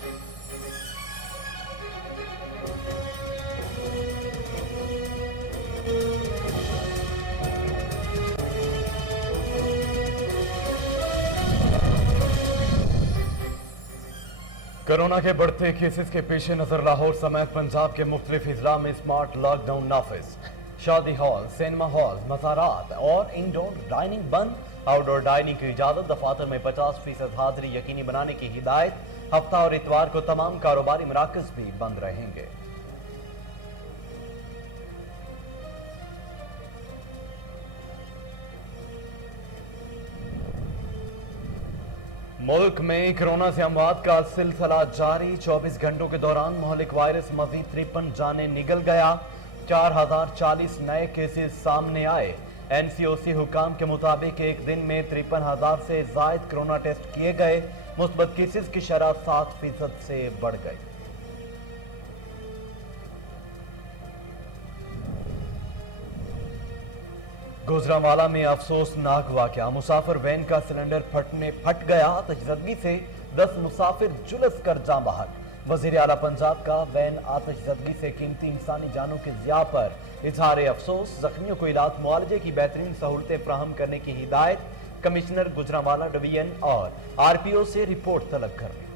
Corona के बढ़ते cases के पेश नजर लाहौर समेत पंजाब के मुख्तलिफ अजला में स्मार्ट लॉकडाउन नाफिज। शादी हॉल, सिनेमा हॉल, मज़ारात और इंडोर डाइनिंग बंद। आउटडोर डाइनिंग की इजाजत। दफातर में 50% हाजिरी यकीनी बनाने की हिदायत। हफ्ता और इतवार को तमाम कारोबारी मराकज भी बंद रहेंगे। मुल्क में कोरोना से अमवात का सिलसिला जारी। 24 घंटों के दौरान मुहलिक वायरस मजीद 53 जाने निकल गया। 4040 नए केसेस सामने आए। एनसीओसी हुकाम के मुताबिक एक दिन में 53,000 से जायद कोरोना टेस्ट किए गए। मुस्बत केसेस की शरह 7% से बढ़ गई। गुजरांवाला में अफसोसनाक वाकया। मुसाफिर वैन का सिलेंडर फट गया। आतिशज़दगी से 10 मुसाफिर झुलस कर जान बहक। वजीर आला पंजाब का वैन आतिशज़दगी से कीमती इंसानी जानों के ज़िया पर इजहार अफसोस। जख्मियों को इलाज मुआलजे की बेहतरीन सहूलतें फराहम करने की हिदायत। कमिश्नर गुजरांवाला डिवीजन और आरपीओ से रिपोर्ट तलब करने।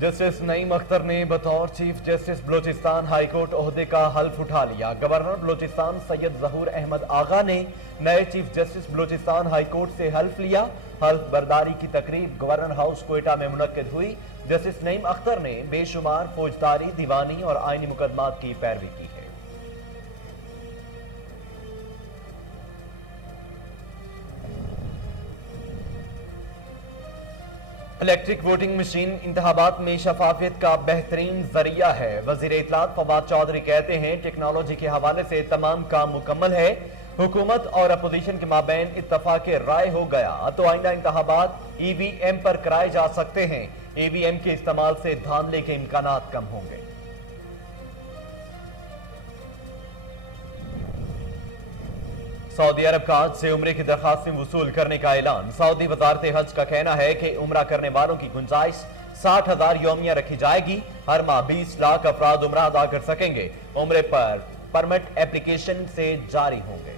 जस्टिस नईम अख्तर ने बतौर चीफ जस्टिस बलोचिस्तान हाईकोर्ट ओहदे का हल्फ उठा लिया। गवर्नर बलोचिस्तान सैयद जहूर अहमद आगा ने नए चीफ जस्टिस बलोचिस्तान हाईकोर्ट से हल्फ लिया। हल्फ बर्दारी की तकरीब गवर्नर हाउस कोयटा में मुनक्किद हुई। जस्टिस नईम अख्तर ने बेशुमार फौजदारी, दीवानी और आईनी मुकदमात की पैरवी की है। इलेक्ट्रिक वोटिंग मशीन इंतखाबात में शफाफियत का बेहतरीन जरिया है। वजीर इत्तलात फवाद चौधरी कहते हैं टेक्नोलॉजी के हवाले से तमाम काम मुकम्मल है। हुकूमत और अपोजिशन के माबैन इत्तफाक राय हो गया तो आइंदा इंतखाबात ईवीएम पर कराए जा सकते हैं। ईवीएम के इस्तेमाल से धांधले के इम्कानात कम होंगे। सऊदी अरब का हज से उम्रे की दरखास्तें वसूल करने का ऐलान। सऊदी वजारत हज का कहना है कि उम्रा करने वालों की गुंजाइश 60,000 यौमिया रखी जाएगी। हर माह 20 लाख अफराद उम्रा अदा कर सकेंगे। उम्रे पर परमिट एप्लीकेशन से जारी होंगे।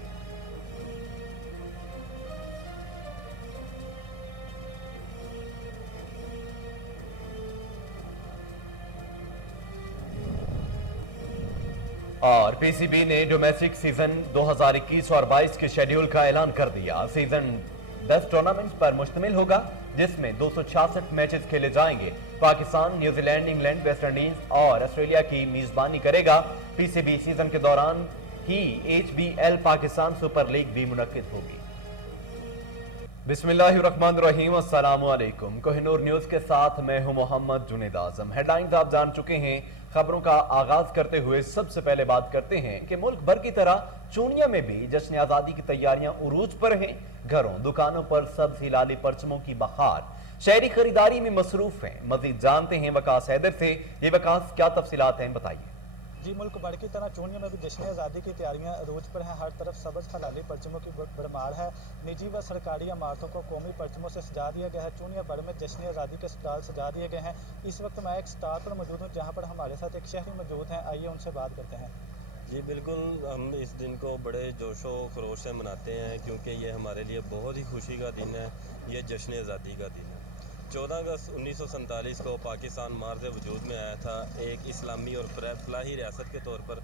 और पीसीबी ने डोमेस्टिक सीजन 2021 और 22 के शेड्यूल का ऐलान कर दिया। सीजन 10 टूर्नामेंट्स पर मुश्तमिल होगा जिसमें 266 मैचेस खेले जाएंगे। Pakistan, New Zealand, England, West Indies और ऑस्ट्रेलिया की मेजबानी करेगा। पीसीबी सीजन के दौरान ही HBL पाकिस्तान सुपर लीग भी मुनक्किद होगी। बिस्मिल्लाहिर्रहमानिर्रहीम, अस्सलाम वालेकुम। कोहिनूर न्यूज के साथ मैं हूं मोहम्मद जुनेद आजम। हेडलाइंस आप जान चुके हैं। खबरों का आगाज करते हुए सबसे पहले बात करते हैं कि मुल्क भर की तरह चूनिया में भी जश्न आजादी की तैयारियां उरूज पर हैं। घरों, दुकानों पर सब्ज हिलाली परचमों की बहार। शहरी खरीदारी में मसरूफ हैं। मजीद जानते हैं वकास हैदर से। ये वकास, क्या तफसीलात हैं, बताइए। जी, मुल्क भर की तरह चूनिया में भी जश्न आज़ादी की तैयारियां अरूज पर हैं। हर तरफ सब्ज हलाली परचमों की भरमार है। निजी व सरकारी इमारतों को कौमी परचमों से सजा दिया गया है। चूनिया भर में जश्न आज़ादी के स्टॉल सजा दिए गए हैं। इस वक्त मैं एक स्टॉल पर मौजूद हूँ जहाँ पर हमारे साथ एक शहरी मौजूद हैं। आइए उनसे बात करते हैं। जी बिल्कुल, हम इस दिन को बड़े जोशो खरोश से मनाते हैं क्योंकि ये हमारे लिए बहुत ही खुशी का दिन है। ये जश्न आज़ादी का दिन है। 14 अगस्त 1947 को पाकिस्तान मार्ज़ वजूद में आया था एक इस्लामी और फलाही रियासत के तौर पर।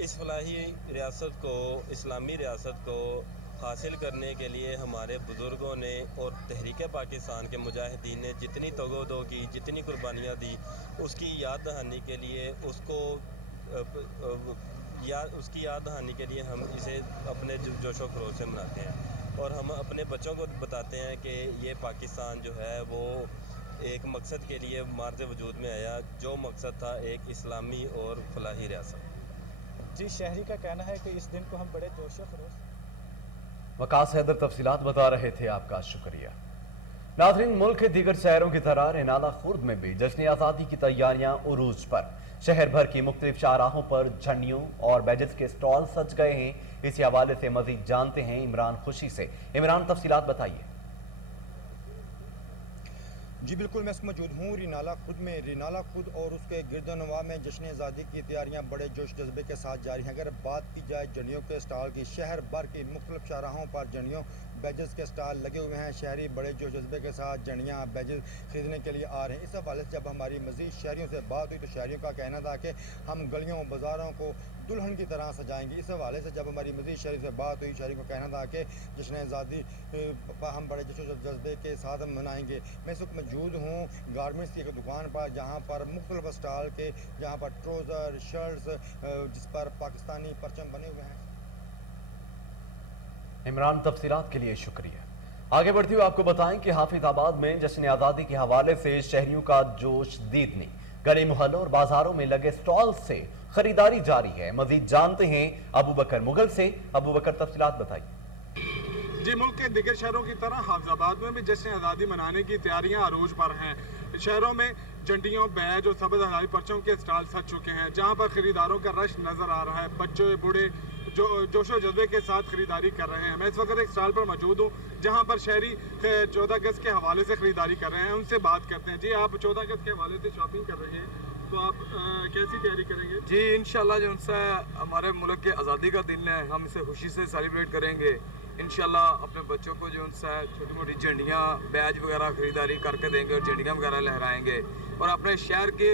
इस फलाही रियासत को, इस्लामी रियासत को हासिल करने के लिए हमारे बुज़ुर्गों ने और तहरीक पाकिस्तान के मुजाहिदीन ने जितनी तगोदो की, जितनी कुर्बानियाँ दी, उसकी याद दहानी के लिए उसकी याद दहानी के लिए हम इसे अपने जोशो खरोश से मनाते हैं। और हम अपने बच्चों को बताते हैं कि ये पाकिस्तान जो है वो एक मकसद के लिए मार्ज़ वजूद में आया, जो मकसद था एक इस्लामी और फलाही रियासत। जी, शहरी का कहना है कि इस दिन को हम बड़े जोशो खरोश। वकास हैदर तफसीलात बता रहे थे, आपका शुक्रिया। नाज़रीन, मुल्क के दीगर शहरों की तरह रेनाला खुर्द में भी जश्न आज़ादी की तैयारियां उरूज पर। शहर भर की मुख्तलिफ शाहराहों पर झंडियों और बैजेस के स्टॉल सज गए हैं। इसी हवाले से मजीद जानते हैं इमरान खुशी से। इमरान, तफसीलात बताइए। जी बिल्कुल, मैं इसमें मौजूद हूँ रीनाला खुद में। रीनाला खुद और उसके गिरदनवा में जश्न आज़ादी की तैयारियां बड़े जोश जज्बे के साथ जारी हैं। अगर बात की जाए जंडियों के स्टॉल की, शहर भर की मुख्तलिफ शाहराहों पर जंडियों बैजेस के स्टॉल लगे हुए हैं। शहरी बड़े जोश जज्बे के साथ जंडियाँ बैजेस खरीदने के लिए आ रहे हैं। इस हवाले से जब हमारी मज़ीद शहरियों से बात हुई तो शहरियों का कहना था कि हम गलियों बाज़ारों को दुल्हन की तरह सजाएंगे। इस हवाले से जब हमारी मज़ीद शहरी से बात हुई, शहरी को कहना था कि जश्न आज़ादी हम बड़े जोश जज्बे के साथ मनाएंगे। मैं इस वक्त मौजूद हूँ गारमेंट्स की एक दुकान पर, जहाँ पर मुख्तलिफ स्टॉल के, जहाँ पर ट्राउज़र, शर्ट्स जिस पर पाकिस्तानी परचम बने हुए हैं। इमरान, तफसीलात के लिए शुक्रिया। आगे बढ़ते हुए आपको बताएं कि हाफिजाबाद में जश्न आज़ादी के हवाले से शहरियों का जोश दीद नहीं। गली मोहल्लों और बाजारों में लगे स्टॉल से खरीदारी जारी है। मजीद जानते हैं अबू बकर मुगल से। अबू बकर, तफसीलात बताइए। जी, मुल्क के दिगर शहरों की तरह हाफिजाबाद में भी जश्न आज़ादी मनाने की तैयारियां अरूज पर हैं। शहरों में झंडियों, बैज और सबज हलाई पर्चों के स्टॉल सज चुके हैं, जहां पर खरीदारों का रश नजर आ रहा है। बच्चे बूढ़े जो जोशो जज्बे के साथ खरीदारी कर रहे हैं। मैं इस वक्त एक स्टॉल पर मौजूद हूँ जहां पर शहरी 14 अगस्त के हवाले से खरीदारी कर रहे हैं। उनसे बात करते हैं। जी, आप 14 अगस्त के हवाले से शॉपिंग कर रहे हैं, तो आप कैसी तैयारी करेंगे? जी इंशाल्लाह जो उनसे हमारे मुल्क के आज़ादी का दिन है, हम इसे खुशी से सेलिब्रेट करेंगे। इंशाल्लाह अपने बच्चों को जो उनसे छोटी मोटी झंडियाँ, बैज वगैरह खरीदारी करके देंगे और झंडियाँ वगैरह लहराएंगे और अपने शहर के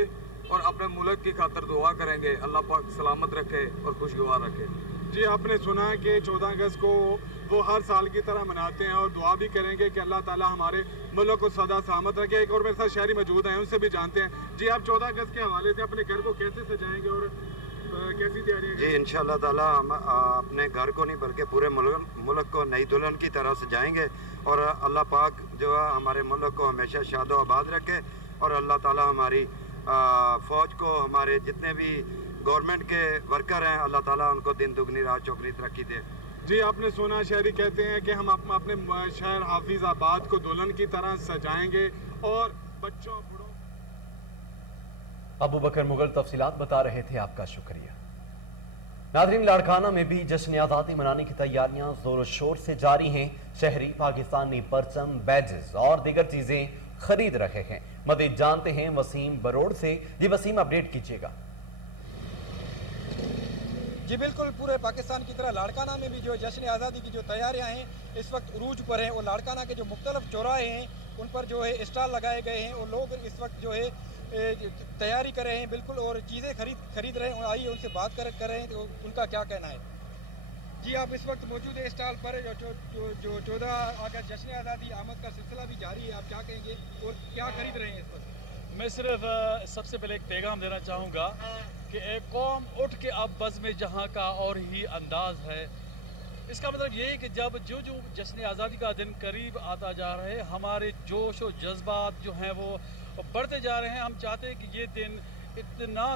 और अपने मुल्क की खातिर दुआ करेंगे। अल्लाह पाक सलामत रखे और खुशगवार रखे। जी, आपने सुना है कि 14 अगस्त को वो हर साल की तरह मनाते हैं और दुआ भी करेंगे कि अल्लाह ताला हमारे मुल्क को सदा सलामत रखे। एक और मेरे साथ शहरी मौजूद हैं, उनसे भी जानते हैं। जी, आप 14 अगस्त के हवाले से अपने घर को कैसे सजाएंगे और कैसी तैयारी? जी इंशाल्लाह ताला हम अपने घर को नहीं बल्कि पूरे मुल्क को नई दुल्हन की तरह सजाएंगे और अल्लाह पाक जो है हमारे मुल्क को हमेशा शादो आबाद रखे और अल्लाह ताला हमारी फ़ौज को, हमारे जितने भी गवर्नमेंट के वर्कर हैं, अल्लाह ताला उनको दिन दुगनी रात चौगनी तरक्की दे। जी, आपने सुना शहरी कहते हैं कि हम अपने शहर हाफिजाबाद को दुल्हन की तरह सजाएंगे और बच्चों बूढ़ों। अबू बकर मुगल तफसीलात बता रहे थे, आपका शुक्रिया। नाज़रीन, लाड़काना में भी जश्न आज़ादी मनाने की तैयारियां जोर शोर से जारी हैं। शहरी पाकिस्तानी परचम, बैजेस और दीगर चीजें खरीद रहे हैं। मज़ीद जानते हैं वसीम बरोड़ से। जी वसीम, अपडेट कीजिएगा। जी बिल्कुल, पूरे पाकिस्तान की तरह लाड़काना में भी जो जश्न आज़ादी की जो तैयारियां हैं इस वक्त उरूज पर हैं और लाड़काना के जो मुख्तलिफ चौराहे हैं उन पर जो है स्टॉल लगाए गए हैं और लोग इस वक्त जो है तैयारी कर रहे हैं बिल्कुल और चीज़ें खरीद रहे हैं। और आइए उनसे बात कर रहे हैं तो उनका क्या कहना है। जी, आप इस वक्त मौजूद है स्टॉल पर, जो 14 अगस्त जश्न आज़ादी आमद का सिलसिला भी जारी है, आप क्या कहेंगे और क्या खरीद रहे हैं इस वक्त? मैं सिर्फ सबसे पहले एक पैगाम देना चाहूँगा कि एक कौम उठ के अब बज़ में जहाँ का और ही अंदाज है। इसका मतलब ये है कि जब जो जश्न आज़ादी का दिन करीब आता जा रहा है, हमारे जोश और जज्बात जो हैं वो बढ़ते जा रहे हैं। हम चाहते हैं कि ये दिन इतना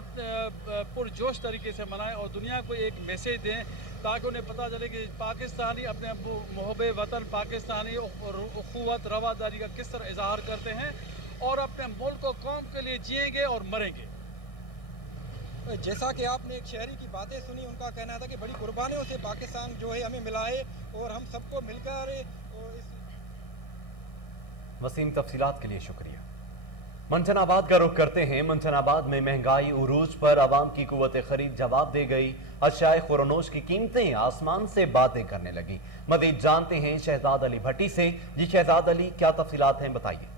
पुरजोश तरीके से मनाएं और दुनिया को एक मैसेज दें ताकि उन्हें पता चले कि पाकिस्तानी अपने मुहब्बे वतन, पाकिस्तानी और उखुवत रवादारी का किस तरह इजहार करते हैं और अपने मुल्क को कौम के लिए जिएंगे और मरेंगे। जैसा कि आपने एक शहरी की बातें सुनी, उनका कहना था कि बड़ी कुर्बानियों से पाकिस्तान जो है हमें मिला है और हम सबको मिलकर वसीम, तफसीलात के लिए शुक्रिया। मंचनाबाद का रुख करते हैं। मंचनाबाद में महंगाई उरूज पर आवाम की कुव्वत खरीद जवाब दे गई। अशाए खुरनोश की कीमतें आसमान से बातें करने लगी। मज़ीद जानते हैं शहजाद अली भट्टी से। जी शहजाद अली, क्या तफसीलात हैं, बताइए।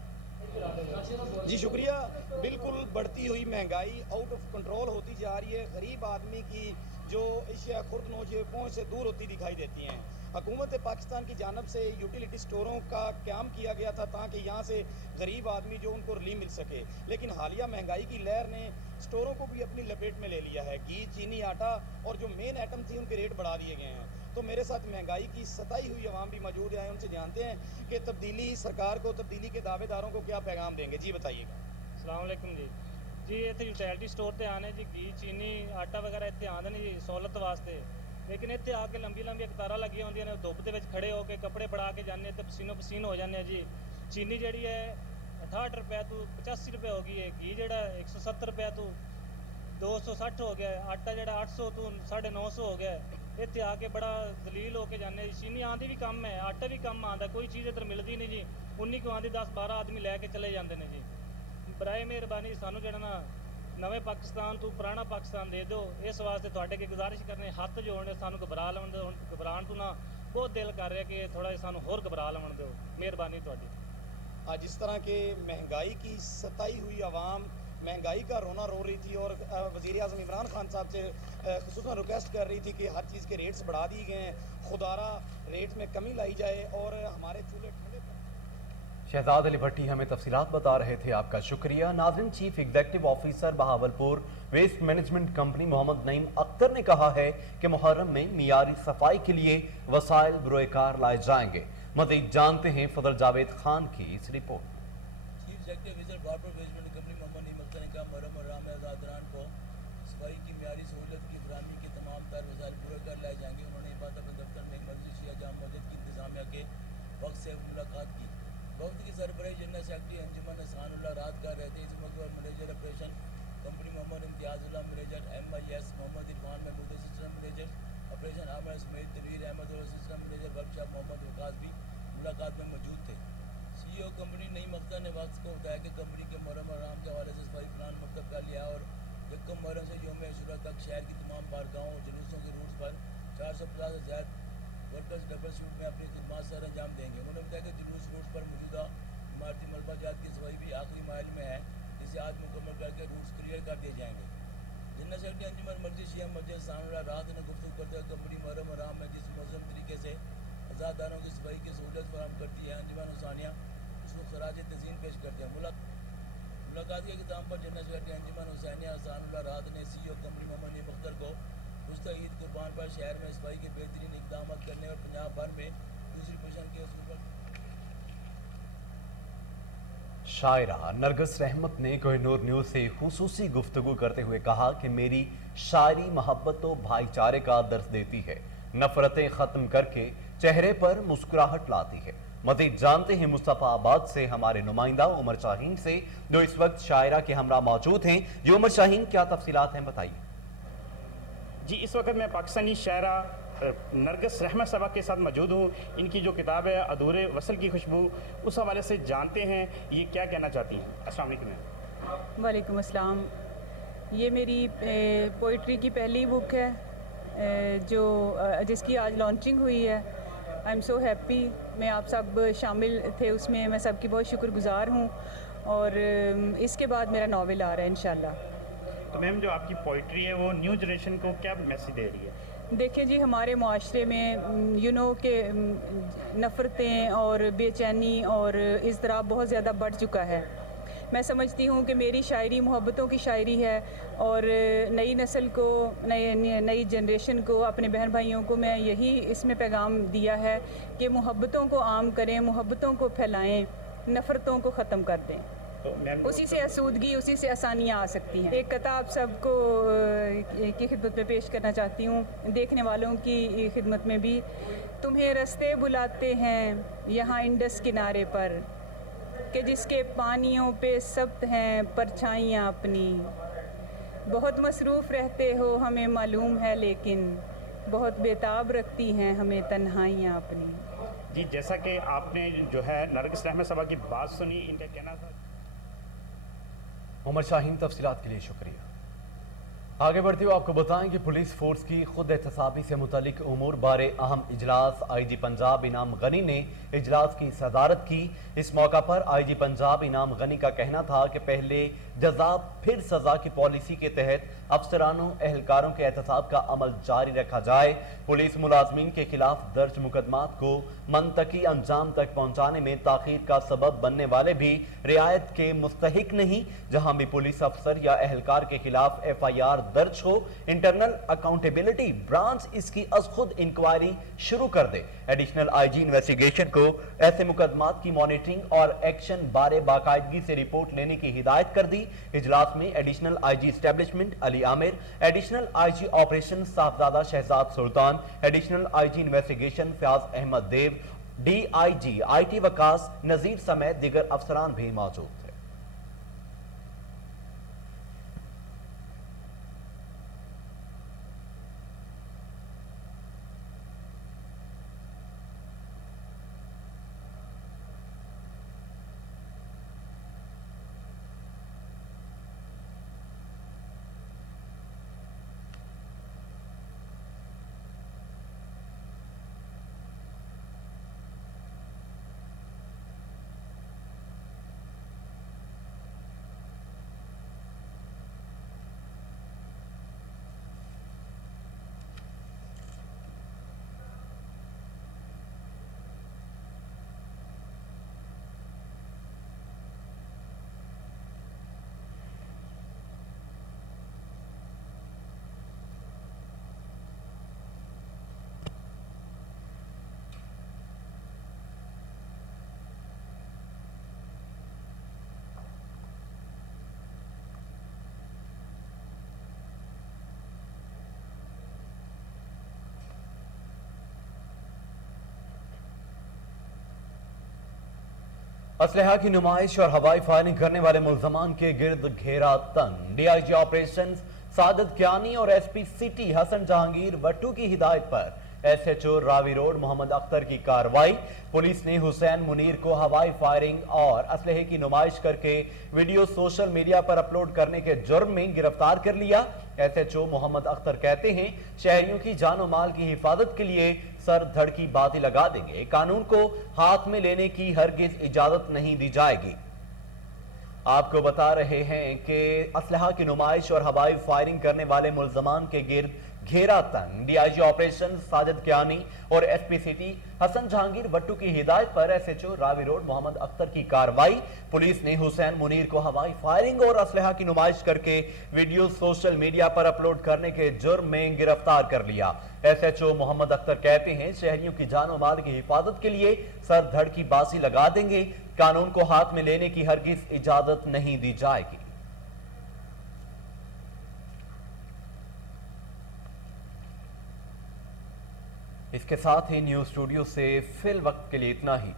जी शुक्रिया। बिल्कुल बढ़ती हुई महंगाई आउट ऑफ कंट्रोल होती जा रही है। गरीब आदमी की जो अशिया खुर्दनोश पहुँच से दूर होती दिखाई देती हैं। हुकूमत पाकिस्तान की जानब से यूटिलिटी स्टोरों का क़याम किया गया था ताकि यहाँ से गरीब आदमी जो उनको रिलीफ मिल सके, लेकिन हालिया महंगाई की लहर ने स्टोरों को भी अपनी लपेट में ले लिया है। घी, चीनी, आटा और जो मेन आइटम थी उनके रेट बढ़ा दिए गए हैं। तो मेरे साथ महंगाई की सताई हुई अवाम भी मौजूद है, उनसे जानते हैं कि तब्दीली सरकार को, तब्दीली के दावेदारों को क्या पैगाम देंगे। जी बताइएगा। अस्सलाम वालेकुम जी इतने यूटिलिटी स्टोर ते आने जी घी, चीनी, आटा वगैरह इतने आते जी सहूलत वास्ते, लेकिन इतने आके लंबी लंबी कतारां लगी होंदियां ने, धुप्प दे विच खड़े होकर कपड़े फड़ा के जाने तो पसीनो पसीन हो जाने जी। चीनी जी है 68 रुपये तो 85 रुपये हो गई है। घी जो 170 रुपये तो 260 हो गया है। आटा जो 800 तो 950 हो गया है। ਇੱਥੇ ਆ ਕੇ ਬੜਾ ਦਲੀਲ ਹੋ ਕੇ ਜਾਂਦੇ ਜੀ। ਚੀਨੀ ਆਂਦੀ ਵੀ ਕੰਮ ਹੈ, ਆਟਾ ਵੀ ਕੰਮ ਆਂਦਾ, ਕੋਈ ਚੀਜ਼ ਇੱਧਰ ਮਿਲਦੀ ਨਹੀਂ ਜੀ। 19 ਕੁ ਆਂਦੀ 10-12 ਆਦਮੀ ਲੈ ਕੇ ਚਲੇ ਜਾਂਦੇ ਨੇ ਜੀ। ਬਰਾਏ ਮਿਹਰਬਾਨੀ ਸਾਨੂੰ ਜਿਹੜਾ ਨਾ ਨਵੇਂ ਪਾਕਿਸਤਾਨ ਤੋਂ ਪੁਰਾਣਾ ਪਾਕਿਸਤਾਨ ਦੇ ਦਿਓ। ਇਸ ਵਾਸਤੇ ਤੁਹਾਡੇ ਅੱਗੇ ਗੁਜ਼ਾਰਿਸ਼ ਕਰਨੇ, ਹੱਥ ਜੋੜਨੇ, ਸਾਨੂੰ ਘਬਰਾ ਲੈਣ ਦਿਓ। ਘਬਰਾਉਣ ਤੋਂ ਨਾ ਬਹੁਤ ਦਿਲ ਕਰ ਰਿਹਾ कि थोड़ा ਸਾਨੂੰ ਹੋਰ घबरा ਲੈਣ ਦਿਓ, ਮਿਹਰਬਾਨੀ ਤੁਹਾਡੀ। आज जिस तरह के महंगाई की सताई हुई आवाम महंगाई का रोना रो रही थी और वज़ीर आज़म इमरान खान साहब से ख़ुसूसन रिक्वेस्ट कर रही थी कि हर चीज़ के रेट्स बढ़ा दिए गए हैं, खुदारा रेट में कमी लाई जाए और हमारे चूल्हे ठंडे। शहजाद अली भट्टी हमें तफसीलात बता रहे थे, आपका शुक्रिया। नाज़रीन, chief executive officer Bahawalpur waste management company Mohammad Naeem Akhtar ने कहा है कि मुहर्रम में मियारी सफाई के लिए वसाइल बरोएकार लाए जाएंगे। मज़ीद जानते हैं फजल जावेद खान की इस रिपोर्ट। Chief executive officer Bahawalpur waste management company Mohammad Naeem Akhtar ने कहा मुहर्रम और राम आज़ादारान को सफाई की मियारी सहूलत की फरहमी के तमाम तर वसाइल बरोएकार लाए जाएंगे। उन्होंने ये बात अपने दफ्तर में मस्जिद शिया जामा मस्जिद की इंतजामिया के वक्त से मुलाकात की। वक्त की सरबराही जनरल सेक्रेटरी अंजुमन हसानुल्लाह रात कर रहे थे। इस मौके पर manager operation company Mohammad Imtiazullah, manager MIS Mohammad Irfan Mahmood, assistant manager operation Aamir Ismail Tanveer Ahmed और assistant manager workshop Mohammad Waqas भी मुलाकात में मौजूद थे। CEO कंपनी नईम अख्तर ने वक्त को बताया कि कंपनी के मुहर्रम और राम के हवाले से सफाई प्लान मकतब कर लिया और यकम मुहर्रम से यौम अशूरा तक शहर की तमाम बारगाहों और जुलूसों के रूट्स पर 450 से ज़्यादा वर्कर्स डबल शूट में अपनी खिदमत सर अंजाम देंगे। उन्होंने बताया कि जुलूस रूट्स पर मौजूदा इमारती मलबा जात की सफाई भी आखिरी माइल में है, जिसे आज मुकम्मल करके रूट्स क्लियर कर दिए जाएंगे। जनरल सेक्रेटरी अंजुमन मस्जिद शिया मस्जिद सानुल्लाह रात ने गुफ्तगू करते हुए कंपनी मुहर्रम और राम में जिस मुनज़्ज़म तरीके से अज़ादारों की सफाई की सहूलत फराहम करती है, अंजुमन हुसैनिया उसको खराज तज़ीन पेश करते हैं। मुलाकात के इख्तिताम पर जनरल सेक्रेटरी अंजुमन हुसैनिया सानुल्लाह रात ने CEO कंपनी मोहम्मद नईम अख्तर को गुज़श्ता ईद कुर्बान पर शहर में सफाई के बेहतरीन इक़दाम करने और पंजाब भर में दूसरी पोजीशन के उसूल पर। शायरा नरगिस रहमत ने कोहिनूर न्यूज़ से खुसूसी गुफ्तगू करते हुए कहा कि मेरी शायरी मोहब्बत और भाईचारे का दर्स देती है, नफरतें ख़त्म करके चेहरे पर मुस्कुराहट लाती है। मज़ीद जानते हैं मुस्तफ़ाबाद से हमारे नुमाइंदा उमर शाहीन से, जो इस वक्त शायरा के हमरा मौजूद हैं। जी उमर शाहीन, क्या तफसीलात हैं, बताइए। जी, इस वक्त मैं पाकिस्तानी शायरा नरगिस रहमत साहबा के साथ मौजूद हूँ। इनकी जो किताब है अधूरे वसल की खुशबू, उस हवाले से जानते हैं ये क्या कहना चाहती हैं। अस्सलाम वालेकुम। वालेकुम अस्सलाम। ये मेरी पोइट्री की पहली बुक है जो जिसकी आज लॉन्चिंग हुई है। आई एम सो हैप्पी, मैं आप सब शामिल थे उसमें, मैं सबकी बहुत शुक्रगुजार हूँ। और इसके बाद मेरा नावल आ रहा है इंशाल्लाह। तो मैम, जो आपकी पोइट्री है वो न्यू जनरेशन को क्या मैसेज दे रही है? देखिए जी, हमारे मुआशरे में के नफ़रतें और बेचैनी और इज़्तिराब बहुत ज़्यादा बढ़ चुका है। मैं समझती हूँ कि मेरी शायरी मोहब्बतों की शायरी है और नई नस्ल को, नई जनरेशन को, अपने बहन भाइयों को मैं यही इसमें पैगाम दिया है कि मोहब्बतों को आम करें, मोहब्बतों को फैलाएं, नफ़रतों को ख़त्म कर दें। तो उसी से आसूदगी, उसी से आसानियाँ आ सकती हैं। एक किताब सबको की खिदमत में पेश करना चाहती हूँ, देखने वालों की खिदमत में भी। तुम्हें रस्ते बुलाते हैं यहाँ इंडस किनारे पर, कि जिसके पानियों पे सब्त हैं परछाइयाँ अपनी। बहुत मसरूफ़ रहते हो हमें मालूम है, लेकिन बहुत बेताब रखती हैं हमें तन्हाइयाँ अपनी। जी, जैसा कि आपने जो है नरगिस रहमत साहबा की बात सुनी, इनका कहना था। उमर शाहीन, तफसीलात के लिए शुक्रिया। आगे बढ़ते हुए आपको बताएं कि पुलिस फोर्स की खुद एहतसाबी से मुतलिक उमूर बारे अहम इजलास IG पंजाब इनाम गनी ने इजलास की सदारत की। इस मौका पर IG पंजाब इनाम गनी का कहना था कि पहले जज़ा फिर सज़ा की पॉलिसी के तहत अफसरानों एहलकारों के एहतसाब का अमल जारी रखा जाए। पुलिस मुलाजमीन के खिलाफ दर्ज मुकदमात को मनतकी अंजाम तक पहुँचाने में ताख़ीर का सबब बनने वाले भी रियायत के मुस्तहिक नहीं। जहाँ भी पुलिस अफसर या एहलकार के खिलाफ FIR दर्ज हो, इंटरनल अकाउंटेबिलिटी ब्रांच इसकी अज खुद इंक्वायरी शुरू कर दे। एडिशनल IG इन्वेस्टिगेशन को ऐसे मुकदमात की मॉनिटरिंग और एक्शन बारे बाकायदगी से रिपोर्ट लेने की हिदायत कर दी। इजलास में additional IG establishment Ali Aamir, additional IG operation Sahibzada Shahzad Sultan, additional IG investigation Fayyaz Ahmed Dev, DIG IT Waqas Nazir समेत दीगर अफसरान भी मौजूद थे। اسلحہ کی نمائش اور ہوائی فائرنگ کرنے والے ملزمان کے گرد گھیرا تنگ DIG آپریشن ساجد کیانی اور SP سٹی حسن جہانگیر وٹو کی ہدایت پر SHO راوی روڈ محمد اختر کی کارروائی پولیس نے حسین منیر کو ہوائی فائرنگ اور اسلحے کی نمائش کر کے ویڈیو سوشل میڈیا پر اپلوڈ کرنے کے جرم میں گرفتار کر لیا SHO محمد اختر کہتے ہیں شہریوں کی جان و مال کی حفاظت کے لیے سر دھڑ کی باتیں لگا دیں گے قانون کو ہاتھ میں لینے کی ہرگز اجازت نہیں دی جائے گی آپ کو بتا رہے ہیں کہ اسلحہ کی نمائش اور ہوائی فائرنگ کرنے والے ملزمان کے گرد گھیرا تنگ DIG آپریشن ساجد کیانی اور SP سٹی حسن جہانگیر وٹو کی ہدایت پر SHO راوی روڈ محمد اختر کی کارروائی پولیس نے حسین منیر کو ہوائی فائرنگ اور اسلحہ کی نمائش کر کے ویڈیو سوشل میڈیا پر اپلوڈ کرنے کے جرم میں گرفتار کر لیا SHO محمد اختر کہتے ہیں شہریوں کی جان و مال کی حفاظت کے لیے سر دھڑ کی باسی لگا دیں گے قانون کو ہاتھ میں لینے کی ہرگز اجازت نہیں دی جائے گی اس کے ساتھ ہی نیوز اسٹوڈیو سے فی الوقت کے لیے اتنا ہی